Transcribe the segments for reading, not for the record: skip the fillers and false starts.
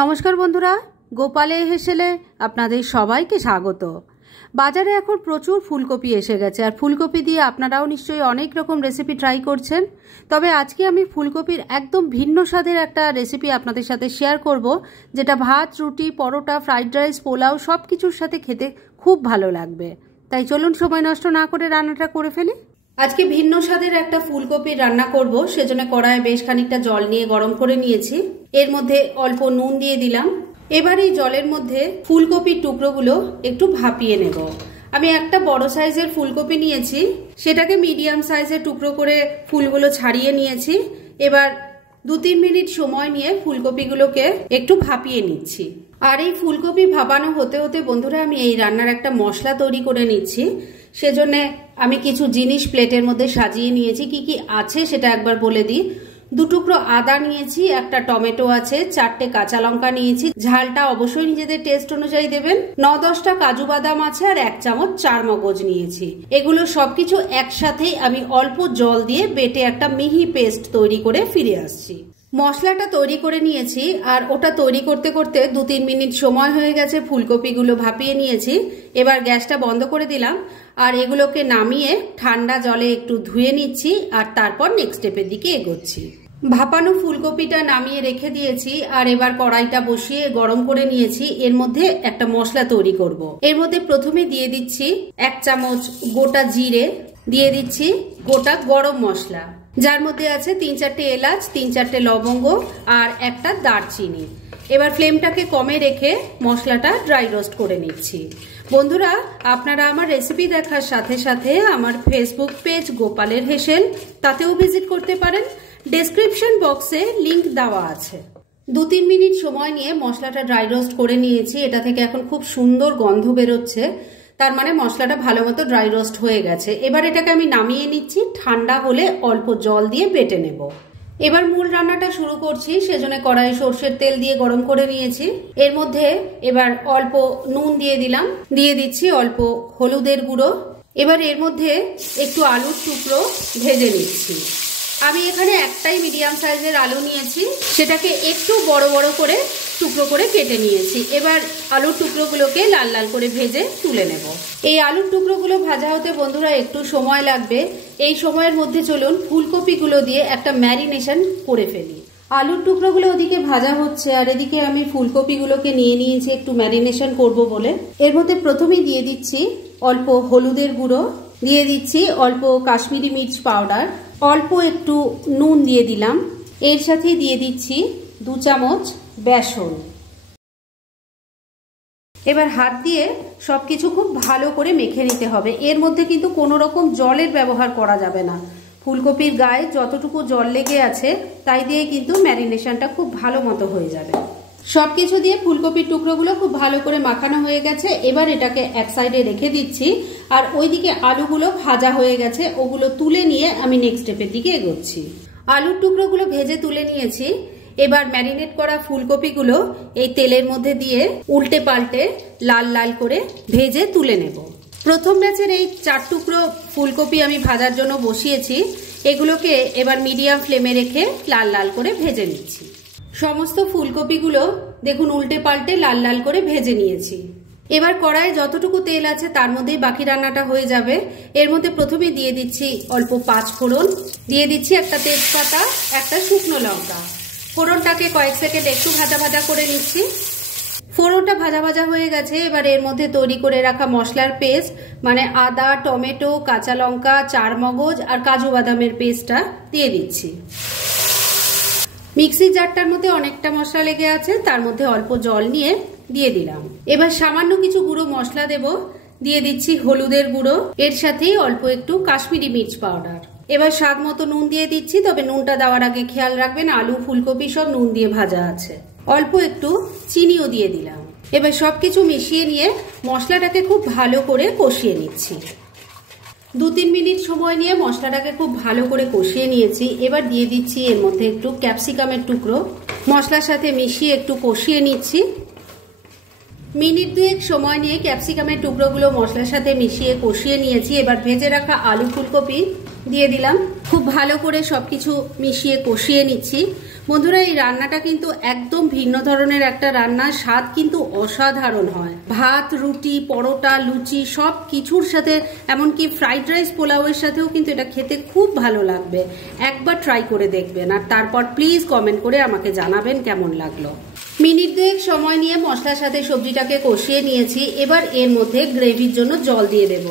নমস্কার বন্ধুরা, গোপালে হেসেলে আপনাদের সবাইকে স্বাগত। বাজারে এখন প্রচুর ফুলকপি এসে গেছে, আর ফুলকপি দিয়ে আপনারাও নিশ্চয়ই অনেক রকম রেসিপি ট্রাই করছেন। তবে আজকে আমি ফুলকপির একদম ভিন্ন স্বাদের একটা রেসিপি আপনাদের সাথে শেয়ার করব, যেটা ভাত, রুটি, পরোটা, ফ্রাইড রাইস, পোলাও সব কিছুর সাথে খেতে খুব ভালো লাগবে। তাই চলুন সময় নষ্ট না করে রান্নাটা করে ফেলি। আজকে ভিন্ন স্বাদের একটা ফুলকপির রান্না করব, সেজন্য কড়াইয়ে বেশ খানিকটা জল নিয়ে গরম করে নিয়েছি। এর মধ্যে অল্প নুন দিয়ে দিলাম। এবার এই জলের মধ্যে ফুলকপির টুকরোগুলো একটু ভাপিয়ে নেব। আমি একটা বড় সাইজের ফুলকপি নিয়েছি, সেটাকে মিডিয়াম সাইজের টুকরো করে ফুলগুলো ছাড়িয়ে নিয়েছি। এবার 2-3 মিনিট সময় নিয়ে ফুলকপিগুলোকে একটু ভাপিয়ে নিচ্ছি। আর এই ফুলকপি ভাপানো হতে হতে বন্ধুরা, আমি এই রান্নার একটা মশলা তৈরি করে নিচ্ছি। সেজন্য আমি কিছু জিনিস প্লেটের মধ্যে সাজিয়ে নিয়েছি। কি কি আছে সেটা একবার বলে দিই। 2 টুকরো আদা নিয়েছি, একটা টমেটো আছে, 4টে কাঁচা লঙ্কা নিয়েছি, ঝালটা অবশ্যই নিজেদের টেস্ট অনুযায়ী দেবেন। 9-10টা কাজু বাদাম আছে, আর 1 চামচ চারমগজ নিয়েছি। এগুলো সবকিছু একসাথেই আমি অল্প জল দিয়ে বেটে একটা মিহি পেস্ট তৈরি করে ফিরে আসছি। মশলাটা তৈরি করে নিয়েছি, আর ওটা তৈরি করতে করতে 2-3 মিনিট সময় হয়ে গেছে। ফুলকপিগুলো ভাপিয়ে নিয়েছি। এবার গ্যাসটা বন্ধ করে দিলাম, আর এগুলোকে নামিয়ে ঠান্ডা জলে একটু ধুয়ে নিচ্ছি, আর তারপর নেক্সট স্টেপের দিকে এগোচ্ছি। ভাপানো ফুলকপিটা নামিয়ে রেখে দিয়েছি, আর এবার কড়াইটা বসিয়ে গরম করে নিয়েছি। এর মধ্যে একটা মশলা তৈরি করব। এর মধ্যে প্রথমে দিয়ে দিচ্ছি 1 চামচ গোটা জিরে, দিয়ে দিচ্ছি গোটা গরম মশলা, যার মধ্যে আছে 3-4টে এলাচ, 3-4টে লবঙ্গ আর একটা দারচিনি। এবার ফ্লেমটাকে কমে রেখে মশলাটা ড্রাই রোস্ট করে নিচ্ছি। বন্ধুরা, আপনারা আমার রেসিপি দেখার সাথে সাথে আমার ফেসবুক পেজ গোপালের হেসেল, তাতেও ভিজিট করতে পারেন। ডেসক্রিপশন বক্সে লিংক দেওয়া আছে। 2-3 মিনিট সময় নিয়ে মশলাটা ড্রাই রোস্ট করে নিয়েছি। এটা থেকে এখন খুব সুন্দর গন্ধ বেরোচ্ছে, তার মানে মশলাটা ভালো মতো ড্রাই রোস্ট হয়ে গেছে। এবার এটাকে আমি নামিয়ে নিচ্ছি। ঠান্ডা হলে অল্প জল দিয়ে বেটে নেব। এবার মূল রান্নাটা শুরু করছি। সেজন্য কড়াই সর্ষের তেল দিয়ে গরম করে নিয়েছি। এর মধ্যে এবার অল্প নুন দিয়ে দিলাম, দিয়ে দিচ্ছি অল্প হলুদের গুঁড়ো। এবার এর মধ্যে একটু আলুর টুকরো ভেজে নিচ্ছি। আমি এখানে একটাই মিডিয়াম সাইজের আলু নিয়েছি, সেটাকে একটু বড় বড় করে টুকরো করে কেটে নিয়েছি। এবার আলুর টুকরোগুলোকে লাল লাল করে ভেজে তুলে নেব। এই আলুর টুকরোগুলো ভাজা হতে বন্ধুরা একটু সময় লাগবে। এই সময়ের মধ্যে চলুন ফুলকপিগুলো দিয়ে একটা ম্যারিনেশন করে ফেলি। আলুর টুকরোগুলো ওদিকে ভাজা হচ্ছে, আর এদিকে আমি ফুলকপিগুলোকে নিয়ে নিয়েছি একটু ম্যারিনেশন করব বলে। এর মধ্যে প্রথমেই দিয়ে দিচ্ছি অল্প হলুদের গুঁড়ো, দিয়ে দিচ্ছি অল্প কাশ্মীরি মির্চ পাউডার, অল্প একটু নুন দিয়ে দিলাম। এর সাথে দিয়ে দিচ্ছি 2 চামচ বেসন। এবার হাত দিয়ে সবকিছু খুব ভালো করে মেখে নিতে হবে। এর মধ্যে কিন্তু কোনো রকম জলের ব্যবহার করা যাবে না। ফুলকপির গায়ে যতটুকু জল লেগে আছে তাই দিয়ে কিন্তু ম্যারিনেশনটা খুব ভালো মতো হয়ে যাবে। সবকিছু দিয়ে ফুলকপির টুকরোগুলো খুব ভালো করে মাখানো হয়ে গেছে। এবার এটাকে এক সাইডে রেখে দিচ্ছি, আর ওইদিকে আলুগুলো ভাজা হয়ে গেছে, ওগুলো তুলে নিয়ে আমি নেক্সট স্টেপের দিকে এগোচ্ছি। আলুর টুকরোগুলো ভেজে তুলে নিয়েছি। এবার ম্যারিনেট করা ফুলকপিগুলো এই তেলের মধ্যে দিয়ে উল্টে পাল্টে লাল লাল করে ভেজে তুলে নেব। প্রথম ব্যাচের এই 4 টুকরো ফুলকপি আমি ভাজার জন্য বসিয়েছি। এগুলোকে এবার মিডিয়াম ফ্লেমে রেখে লাল লাল করে ভেজে নিচ্ছি। সমস্ত ফুলকপিগুলো দেখুন উল্টে পাল্টে লাল লাল করে ভেজে নিয়েছি। এবার কড়াইয়ে যতটুকু তেল আছে তার মধ্যেই বাকি রান্নাটা হয়ে যাবে। এর মধ্যে প্রথমে দিয়ে দিচ্ছি অল্প 5 ফোড়ন, দিয়ে দিচ্ছি একটা তেজপাতা, একটা শুকনো লঙ্কা। ফোড়নটাকে কয়েক সেকেন্ড একটু ভাজা ভাজা করে নিচ্ছি। ফোড়নটা ভাজা ভাজা হয়ে গেছে। এবার এর মধ্যে তৈরি করে রাখা মশলার পেস্ট, মানে আদা, টমেটো, কাঁচা লঙ্কা, চারমগজ আর কাজু বাদামের পেস্টটা দিয়ে দিচ্ছি। মিক্সি জারটার মধ্যে অনেকটা মশলা লেগে আছে, তার মধ্যে অল্প জল নিয়ে দিয়ে দিলাম। এবার সামান্য কিছু গুঁড়ো মশলা দেব। দিয়ে দিচ্ছি হলুদের গুঁড়ো, এর সাথেই অল্প একটু কাশ্মীরি মির্চ পাউডার। এবার স্বাদ মতো নুন দিয়ে দিচ্ছি, তবে নুনটা দেওয়ার আগে খেয়াল রাখবেন আলু ফুলকপি সব নুন দিয়ে ভাজা আছে। অল্প একটু চিনিও দিয়ে দিলাম। এবার সবকিছু মিশিয়ে নিয়ে মশলাটাকে খুব ভালো করে কষিয়ে নিচ্ছি। 2-3 মিনিট সময় নিয়ে মশলাটাকে খুব ভালো করে কষিয়ে নিয়েছি। এবার দিয়ে দিচ্ছি এর মধ্যে একটু ক্যাপসিকামের টুকরো, মশলার সাথে মিশিয়ে একটু কষিয়ে নিচ্ছি। মিনিট 2 সময় নিয়ে ক্যাপসিকামের টুকরোগুলো মশলার সাথে মিশিয়ে কষিয়ে নিয়েছি। এবার ভেজে রাখা আলু ফুলকপি দিয়ে দিলাম। খুব ভালো করে সবকিছু মিশিয়ে কষিয়ে নিচ্ছি। বন্ধুরা, এই রান্নাটা কিন্তু একদম ভিন্ন ধরনের একটা রান্না, স্বাদ কিন্তু অসাধারণ হয়। ভাত, রুটি, পরোটা, লুচি সব কিছুর সাথে, এমনকি ফ্রাইড রাইস, পোলাওয়ের সাথেও কিন্তু এটা খেতে খুব ভালো লাগবে। একবার ট্রাই করে দেখবেন আর তারপর প্লিজ কমেন্ট করে আমাকে জানাবেন কেমন লাগলো। মিনিট 2 সময় নিয়ে মশলার সাথে সবজিটাকে কষিয়ে নিয়েছি। এবার এর মধ্যে গ্রেভির জন্য জল দিয়ে দেব।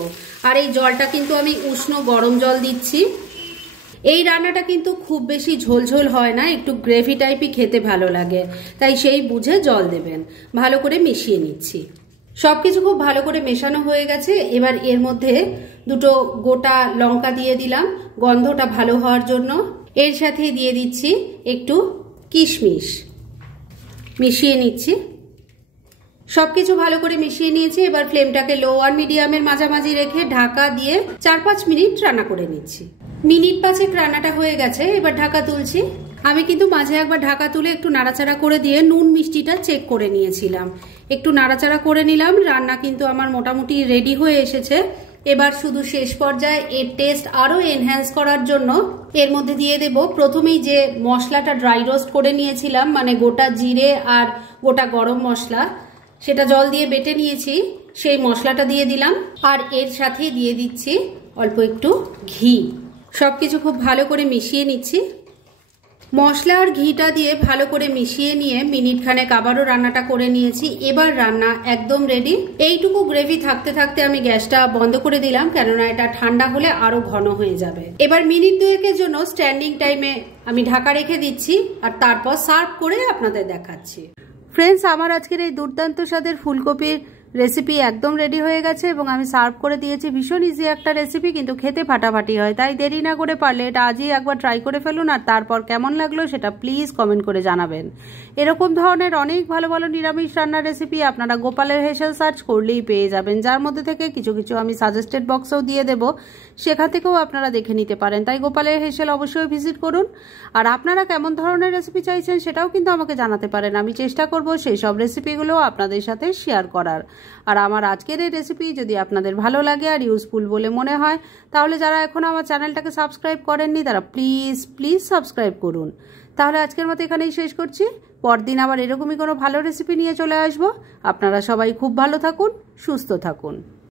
আর এই জলটা কিন্তু আমি উষ্ণ গরম জল দিচ্ছি। এই রান্নাটা কিন্তু খুব বেশি ঝোলঝোল হয় না, একটু গ্রেভি টাইপই খেতে ভালো লাগে, তাই সেই বুঝে জল দেবেন। ভালো করে মিশিয়ে নিচ্ছি। সবকিছু খুব ভালো করে মেশানো হয়ে গেছে। এবার এর মধ্যে 2টো গোটা লঙ্কা দিয়ে দিলাম গন্ধটা ভালো হওয়ার জন্য। এর সাথে দিয়ে দিচ্ছি একটু কিশমিশ। মিশিয়ে নিচ্ছি। সবকিছু ভালো করে মিশিয়ে নিয়েছি। এবার ফ্লেমটাকে লো আর মিডিয়ামের মাঝামাঝি রেখে ঢাকা দিয়ে 4-5 মিনিট রান্না করে নিচ্ছি। মিনিট 5 রান্নাটা হয়ে গেছে। এবার ঢাকা তুলছি। আমি কিন্তু মাঝে একবার ঢাকা তুলে একটু নাড়াচাড়া করে দিয়ে নুন মিষ্টিটা চেক করে নিয়েছিলাম। একটু নাড়াচাড়া করে নিলাম। রান্না কিন্তু আমার মোটামুটি রেডি হয়ে এসেছে। এবার শুধু শেষ পর্যায়ে এর টেস্ট আরো এনহ্যান্স করার জন্য এর মধ্যে দিয়ে দেব প্রথমেই যে মশলাটা ড্রাই রোস্ট করে নিয়েছিলাম, মানে গোটা জিরে আর গোটা গরম মশলা, সেটা জল দিয়ে বেটে নিয়েছি, সেই মশলাটা দিয়ে দিলাম। আর এর সাথে দিয়ে দিচ্ছি অল্প একটু ঘি। সবকিছু খুব ভালো করে মিশিয়ে নিচ্ছি। মশলা আর ঘিটা দিয়ে ভালো করে মিশিয়ে নিয়ে মিনিট খানেক আবারও রান্নাটা করে নিয়েছি। এবার রান্না একদম রেডি। এইটুকু গ্রেভি থাকতে থাকতে আমি গ্যাসটা বন্ধ করে দিলাম, কেননা এটা ঠান্ডা হলে আরো ঘন হয়ে যাবে। এবার মিনিট 2 জন্য স্ট্যান্ডিং টাইমে আমি ঢাকা রেখে দিচ্ছি আর তারপর সার্ভ করে আপনাদের দেখাচ্ছি। ফ্রেন্ডস, আমার আজকের এই দুর্দান্ত স্বাদের ফুলকপির রেসিপি একদম রেডি হয়ে গেছে এবং আমি সার্ভ করে দিয়েছি। ভীষণ ইজি একটা রেসিপি, কিন্তু খেতে ফাটাফাটি হয়। তাই দেরি না করে পারলে এটা আজই একবার ট্রাই করে ফেলুন আর তারপর কেমন লাগলো সেটা প্লিজ কমেন্ট করে জানাবেন। এরকম ধরনের অনেক ভালো ভালো নিরামিষ রান্নার রেসিপি আপনারা গোপালের হেসেল সার্চ করলেই পেয়ে যাবেন, যার মধ্যে থেকে কিছু কিছু আমি সাজেস্টেড বক্সেও দিয়ে দেব, সেখান থেকেও আপনারা দেখে নিতে পারেন। তাই গোপালের হেসেল অবশ্যই ভিজিট করুন। আর আপনারা কেমন ধরনের রেসিপি চাইছেন সেটাও কিন্তু আমাকে জানাতে পারেন। আমি চেষ্টা করব সেই সব রেসিপিগুলো আপনাদের সাথে শেয়ার করার। আর আমার আজকের এই রেসিপি যদি আপনাদের ভালো লাগে আর ইউজফুল বলে মনে হয়, তাহলে যারা এখনো আমার চ্যানেলটাকে সাবস্ক্রাইব করেননি তারা প্লিজ সাবস্ক্রাইব করুন। তাহলে আজকের মতো এখানেই শেষ করছি। পরদিন আবার এরকমই কোনো ভালো রেসিপি নিয়ে চলে আসবো। আপনারা সবাই খুব ভালো থাকুন, সুস্থ থাকুন।